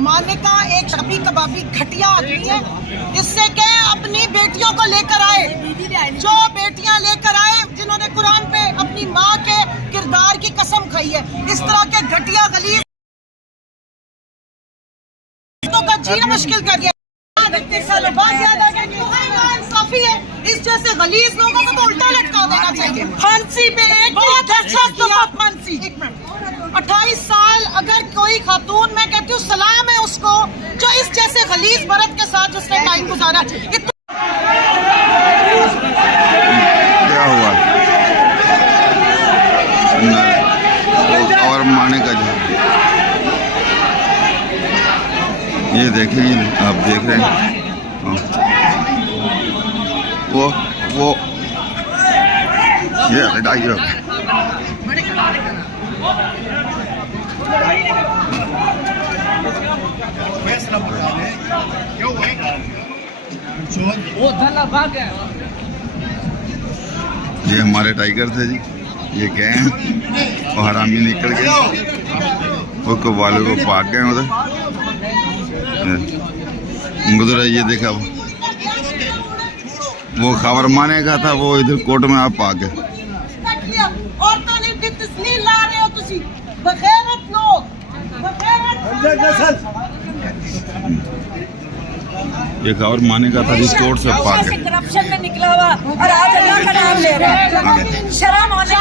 मान्यता एक शबी कबाबी घटिया आदमी है। इससे क्या अपनी बेटियों को लेकर आए, जो बेटियां लेकर आए जिन्होंने कुरान पे अपनी माँ के किरदार की कसम खाई है। इस तरह के घटिया गलीज का जीना मुश्किल कर दिया। इंसाफी है, इस जैसे गलीज लोगों को तो उल्टा लटका देना चाहिए। फांसी पे एक 28 साल अगर कोई खातून, मैं कहती हूँ सलाम है उसको जो इस जैसे गलीज मर्द के साथ उसने टाइम गुजारा। क्या हुआ और माने का जो ये देखें, आप देख रहे हैं वो ये लड़ाई हो ये हमारे टाइगर थे जी, ये गए हैं और हरामी निकल गए, वो कव्वालों को भाग गए उधर उधर। ये देखा वो खबर माने का था, वो इधर कोर्ट में आप आ गए। ये खबर माने का था जिस कोर्ट से पा गए। करप्शन में निकला हुआ और आज अल्लाह का नाम ले रहा है। शर्म होनी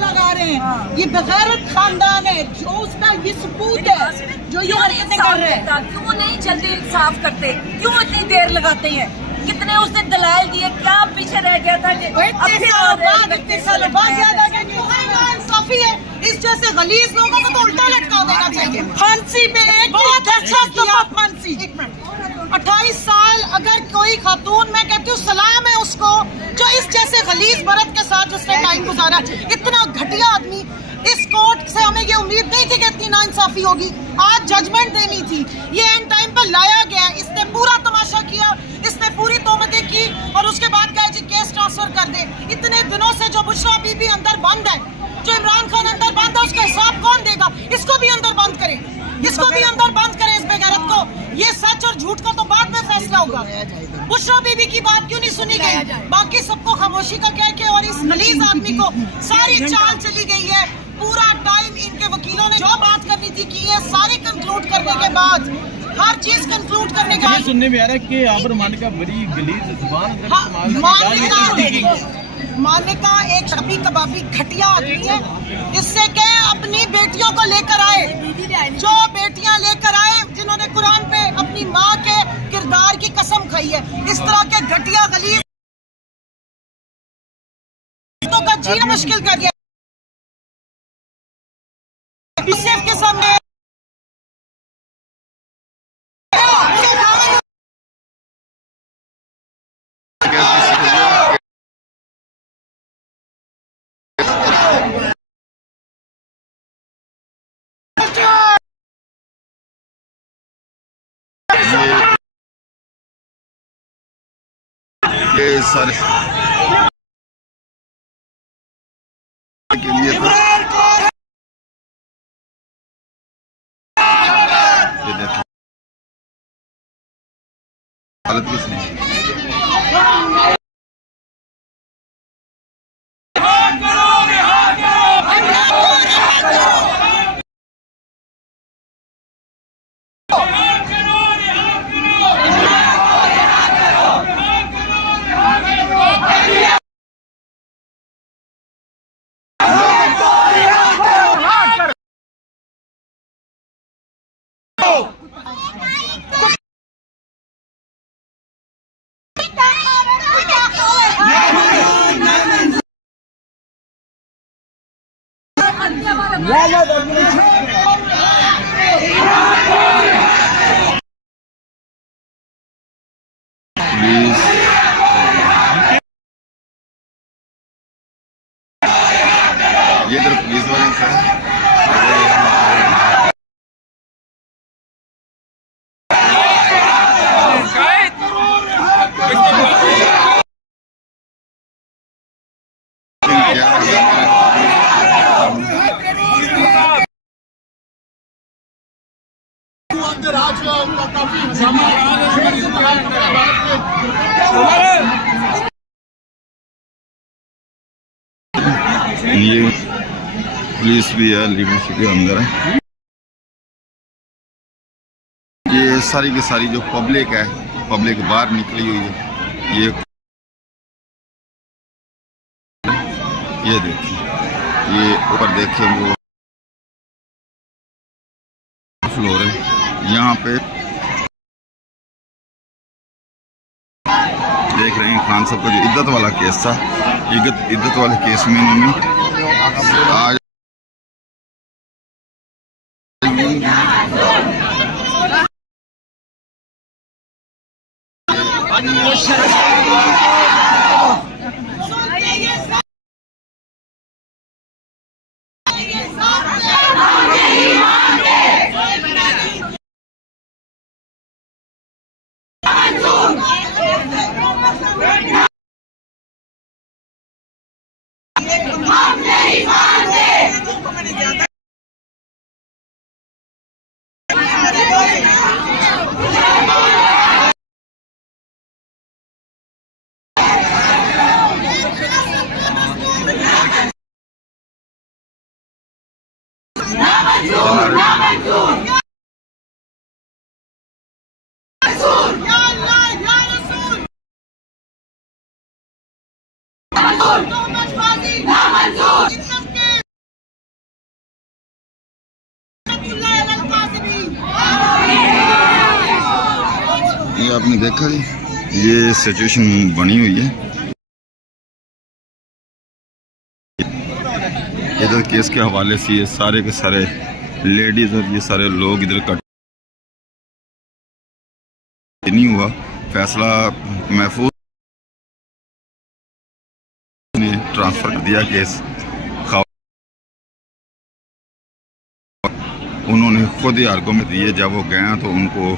लगा रहे हैं, ये बगैरत खानदान है जो उसका ये सबूत है जो ये हरकतें कर रहे हैं। क्यों नहीं जल्दी इंसाफ करते, क्यों इतनी देर लगाते हैं? कितने उसने दलाल दिए, क्या पीछे रह गया था कि इंसाफी है, इस जैसे गलीज लोगों को तो उल्टा लटका देना चाहिए। फांसी पे एक 28 साल अगर कोई खातून, मैं कहती हूँ सलाम है उसको जो इस जैसे गलीज मर्द के साथ उसने टाइम गुजारा। इतना घटिया आदमी, इस कोर्ट से हमें ये उम्मीद नहीं थी कि इतनी नाइंसाफी होगी। आज जजमेंट देनी थी, ये एंड टाइम पर लाया गया। इसने पूरा तमाशा किया, इसने पूरी तोहमतें की और उसके बाद कहा जी केस ट्रांसफर कर दे। इतने दिनों से जो बुशरा बीबी अंदर बंद है, जो इमरान खान अंदर बंद है, उसका हिसाब कौन देगा? इसको भी अंदर बंद करे, इसको भी अंदर बंद करे, इस बेगैरत को। ये सच और झूठ का तो बाद में फैसला होगा। बुशरा बीबी की बात क्यों नहीं सुनी गई? बाकी सबको खामोशी का कह के और इस गलीज आदमी को सारी चाल चली गई है। पूरा टाइम इनके वकीलों ने जो बात करनी थी की है, सारी कंक्लूड करने के बाद, हर चीज कंक्लूड करने के बाद सुनने में आ रहा है कि आबर मानिका बड़ी गलीज जुबान मान्यता एक शबी कबाबी घटिया आदमी है। इससे क्या अपनी बेटियों को लेकर आए, जो बेटियां लेकर आए जिन्होंने कुरान पे अपनी माँ के किरदार की कसम खाई है। इस तरह के घटिया गलीज का जीना मुश्किल कर दिया। के सामने ये सारे के लिए तो ये देखिए हालत किसने राज का काफी ये पुलिस भी है, लीडरशिप के अंदर है। ये सारी की सारी जो पब्लिक है, पब्लिक बाहर निकली हुई है। ये देखिए, ये ऊपर देखिए वो फ्लोर है। यहाँ पे देख रहे हैं खान साहब का जो इद्दत वाला केस था, इद्दत वाले केस में इन्होंने आज ये आपने देखा जी, ये सिचुएशन बनी हुई है। इधर केस के हवाले से ये सारे के सारे लेडीज और ये सारे लोग इधर कट नहीं हुआ। फैसला महफूज ने ट्रांसफर कर दिया केस। उन्होंने खुद ही आर्गूमेंट दिए, जब वो गए तो उनको